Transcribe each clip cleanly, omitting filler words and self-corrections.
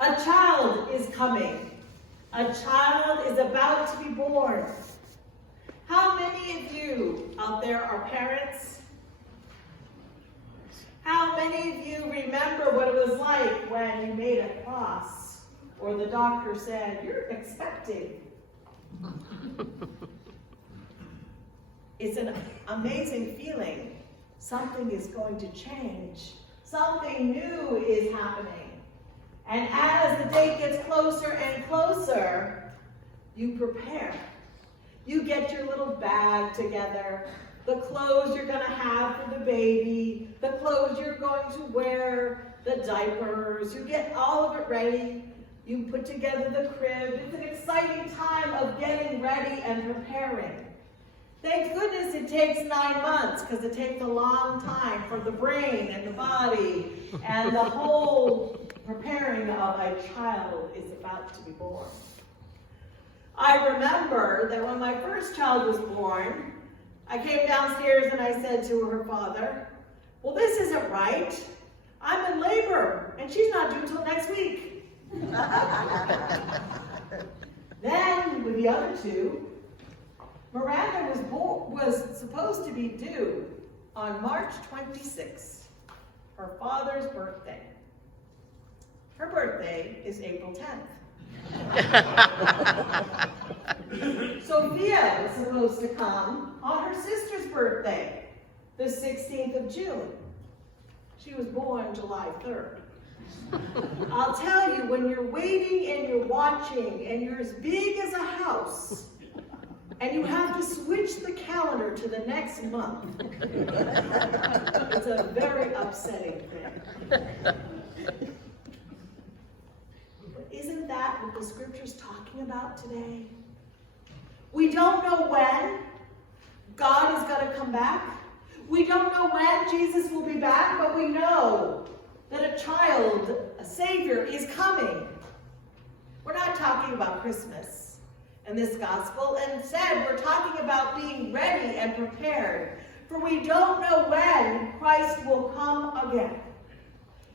A child is coming. A child is about to be born. How many of you out there are parents? How many of you remember what it was like when you made a cross or the doctor said, "You're expecting"? It's an amazing feeling. Something is going to change. Something new is happening. And as the date gets closer and closer, you prepare. You get your little bag together, the clothes you're going to have for the baby, the clothes you're going to wear, the diapers. You get all of it ready. You put together the crib. It's an exciting time of getting ready and preparing. Thank goodness it takes 9 months, because it takes a long time for the brain and the body and the whole preparing of a child is about to be born. I remember that when my first child was born, I came downstairs and I said to her father, "Well, this isn't right. I'm in labor and she's not due till next week." Then with the other two, Miranda was supposed to be due on March 26th, her father's birthday. Her birthday is April 10th. Sophia was supposed to come on her sister's birthday, the 16th of June. She was born July 3rd. I'll tell you, when you're waiting and you're watching and you're as big as a house, and you have to switch the calendar to the next month, it's a very upsetting thing. But isn't that what the scripture's talking about today? We don't know when God is going to come back. We don't know when Jesus will be back, but we know that a child, a Savior, is coming. We're not talking about Christmas in this gospel. Instead, we're talking about being ready and prepared. For we don't know when Christ will come again.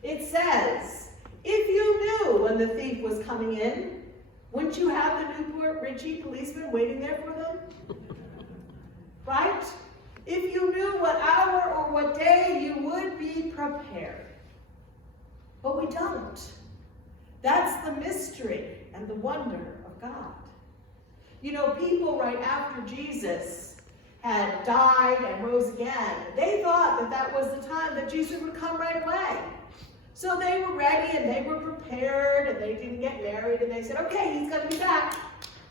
It says, if you knew when the thief was coming in, wouldn't you have the Newport Richie policeman waiting there for them? Right? If you knew what hour or what day, you would be prepared. But we don't. That's the mystery and the wonder of God. You know, people right after Jesus had died and rose again, they thought that that was the time that Jesus would come right away. So they were ready and they were prepared and they didn't get married and they said, okay, he's going to be back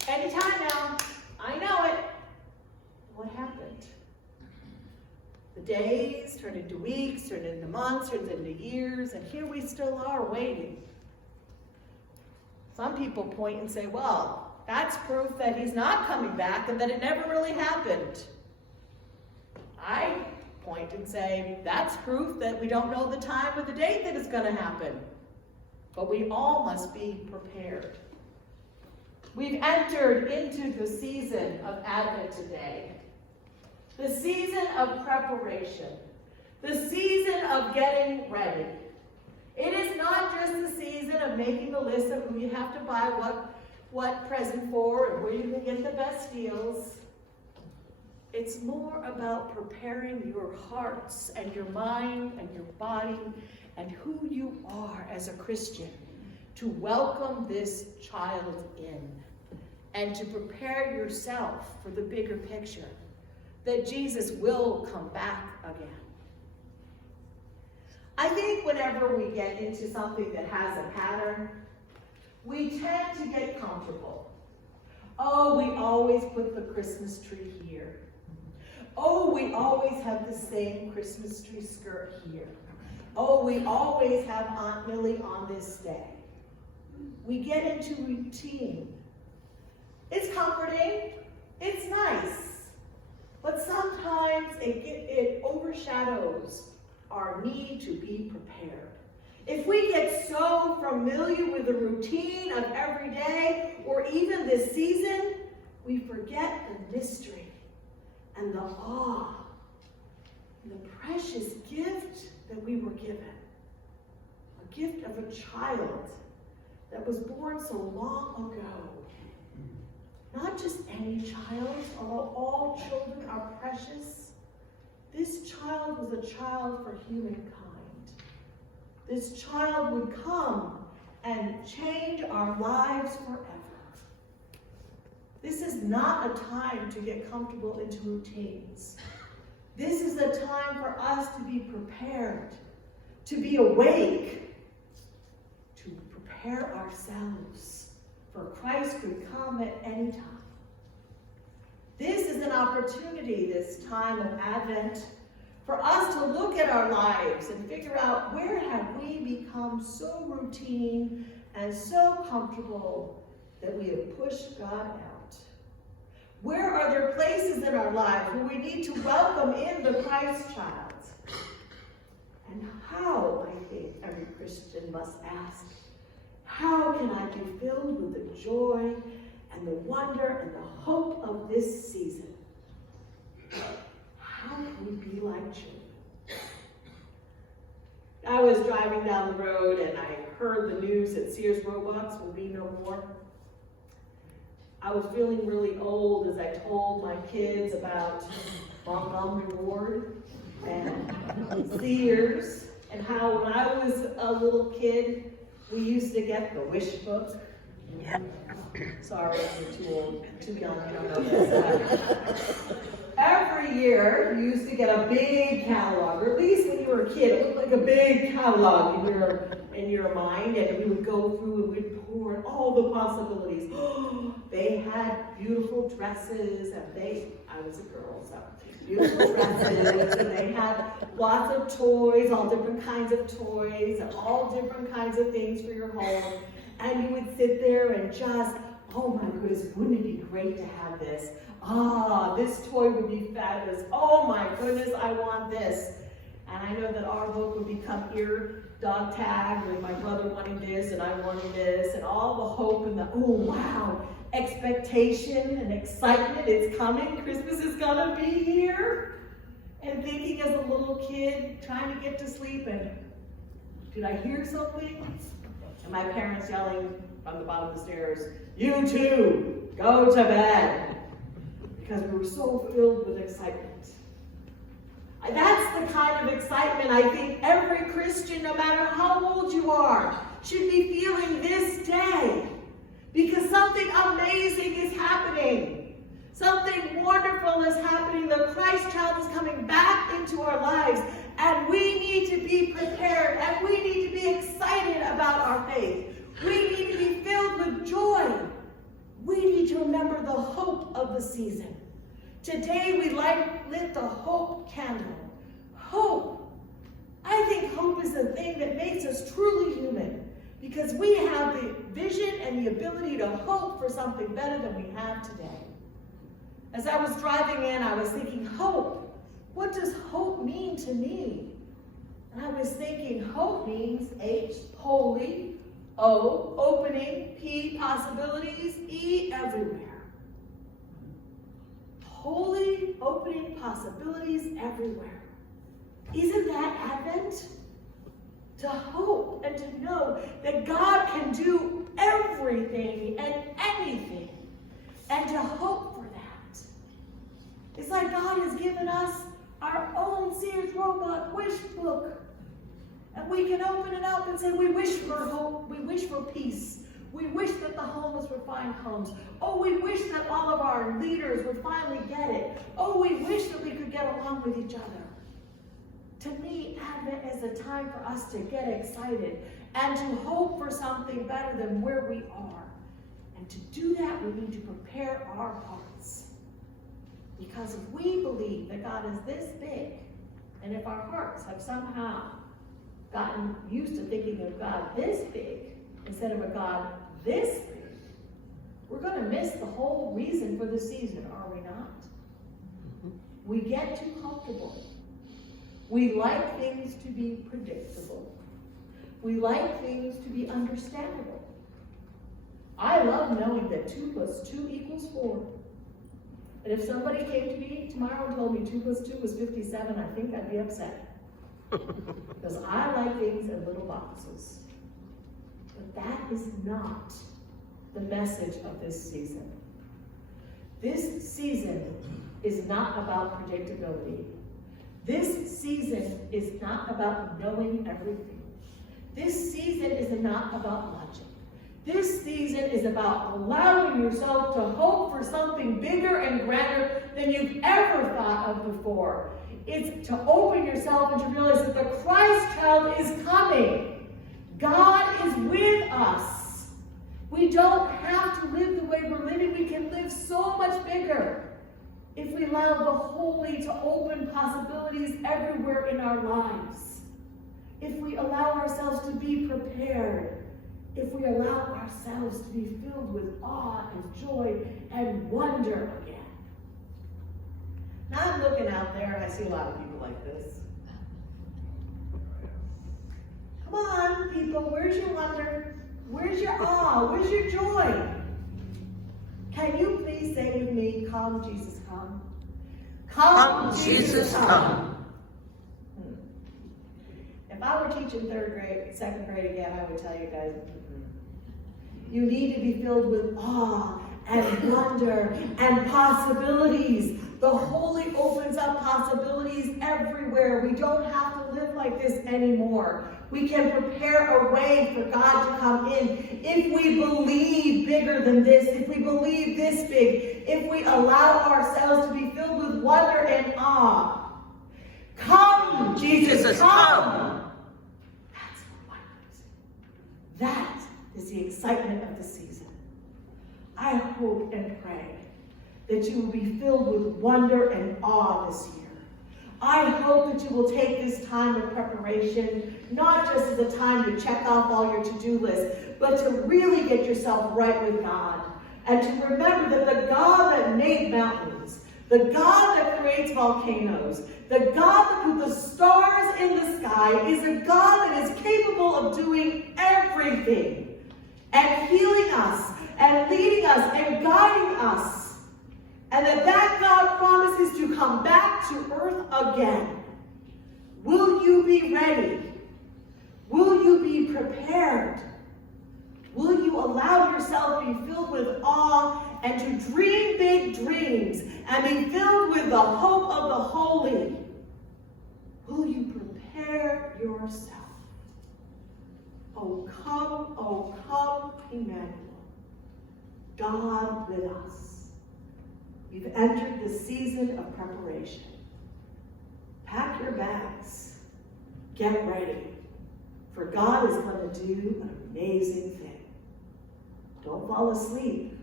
anytime now. I know it. What happened? The days turned into weeks, turned into months, turned into years, and here we still are waiting. Some people point and say, well, that's proof that he's not coming back and that it never really happened. I point and say, that's proof that we don't know the time or the date that it's going to happen. But we all must be prepared. We've entered into the season of Advent today. The season of preparation. The season of getting ready. It is not just the season of making a list of who you have to buy what present for and where you can get the best deals. It's more about preparing your hearts and your mind and your body and who you are as a Christian to welcome this child in and to prepare yourself for the bigger picture that Jesus will come back again. I think whenever we get into something that has a pattern, we tend to get comfortable. Oh, we always put the Christmas tree here. Oh, we always have the same Christmas tree skirt here. Oh, we always have Aunt Millie on this day. We get into routine. It's comforting. It's nice. But sometimes it overshadows our need to be prepared. If we get so familiar with the routine of every day or even this season, we forget the mystery and the awe, and the precious gift that we were given. A gift of a child that was born so long ago. Not just any child, although all children are precious. This child was a child for humankind. This child would come and change our lives forever. This is not a time to get comfortable into routines. This is a time for us to be prepared, to be awake, to prepare ourselves, for Christ could come at any time. This is an opportunity, this time of Advent, for us to look at our lives and figure out, where have we become so routine and so comfortable that we have pushed God out? Where are there places in our lives where we need to welcome in the Christ child? And how, I think, every Christian must ask, how can I be filled with the joy and the wonder and the hope of this season? How can we be like children? I was driving down the road and I heard the news that Sears Roebuck will be no more. I was feeling really old as I told my kids about Montgomery Ward and Sears, and how when I was a little kid, we used to get the Wish book. Sorry, you're too old, too young, you don't know this. Every year, you used to get a big catalog, or at least when you were a kid, it looked like a big catalog in your mind, and we would go through and we'd pour in all the possibilities. They had beautiful dresses, and I was a girl, so beautiful dresses, and they had lots of toys, all different kinds of toys, and all different kinds of things for your home. And you would sit there and just, oh my goodness, wouldn't it be great to have this? This toy would be fabulous. Oh my goodness, I want this. And I know that our book would become ear dog tag with my brother wanting this and I wanting this, and all the hope and the, oh wow, expectation and excitement. It's coming. Christmas is gonna be here. And thinking as a little kid, trying to get to sleep, and did I hear something? And my parents yelling from the bottom of the stairs, "You too, go to bed." Because we were so filled with excitement. That's the kind of excitement I think every Christian, no matter how old you are, should be feeling this day. Because something amazing is happening. Something wonderful is happening. The Christ child is coming back into our lives. And we need to be prepared. And we need to be excited about our faith. We need to be filled with joy. We need to remember the hope of the season. Today we lit the hope candle. Hope. I think hope is the thing that makes us truly human, because we have the vision and the ability to hope for something better than we have today. As I was driving in, I was thinking, hope. What does hope mean to me? And I was thinking, hope means H, holy, O, opening, P, possibilities, E, everywhere. Holy, opening possibilities everywhere. Isn't that Advent? To hope and to know that God can do everything and anything, and to hope for that. It's like God has given us our own Sears Roebuck wish book, and we can open it up and say, we wish for hope, we wish for peace. We wish that the homeless would find homes. Oh, we wish that all of our leaders would finally get it. Oh, we wish that we could get along with each other. To me, Advent is a time for us to get excited and to hope for something better than where we are. And to do that, we need to prepare our hearts. Because if we believe that God is this big, and if our hearts have somehow gotten used to thinking of God this big, instead of a God this big, we're going to miss the whole reason for the season, are we not? We get too comfortable. We like things to be predictable. We like things to be understandable. I love knowing that 2 + 2 = 4. And if somebody came to me tomorrow and told me 2 + 2 was 57, I think I'd be upset. Because I like things in little boxes. But that is not the message of this season. This season is not about predictability. This season is not about knowing everything. This season is not about logic. This season is about allowing yourself to hope for something bigger and grander than you've ever thought of before. It's to open yourself and to realize that the Christ child is coming. God is with us. We don't have to live the way we're living. We can live so much bigger if we allow the Holy to open possibilities everywhere in our lives. If we allow ourselves to be prepared. If we allow ourselves to be filled with awe and joy and wonder again. Now I'm looking out there and I see a lot of people like this. Come on, people, where's your wonder? Where's your awe? Where's your joy? Can you please say with me, come, Jesus, come? Come, Jesus, come. If I were teaching second grade again, I would tell you guys, you need to be filled with awe and wonder and possibilities. The Holy opens up possibilities everywhere. We don't have to live like this anymore. We can prepare a way for God to come in. If we believe bigger than this, if we believe this big, if we allow ourselves to be filled with wonder and awe. Come, Jesus, come! That's what wonders. That is the excitement of the season. I hope and pray that you will be filled with wonder and awe this year. I hope that you will take this time of preparation, not just as a time to check off all your to-do list, but to really get yourself right with God. And to remember that the God that made mountains, the God that creates volcanoes, the God that put the stars in the sky is a God that is capable of doing everything and healing us and leading us and guiding us. And that God promises to come back to earth again. Will you be ready? Will you be prepared? Will you allow yourself to be filled with awe and to dream big dreams and be filled with the hope of the Holy? Will you prepare yourself? Oh, come, Emmanuel. God with us. We've entered the season of preparation. Pack your bags. Get ready. For God is going to do an amazing thing. Don't fall asleep.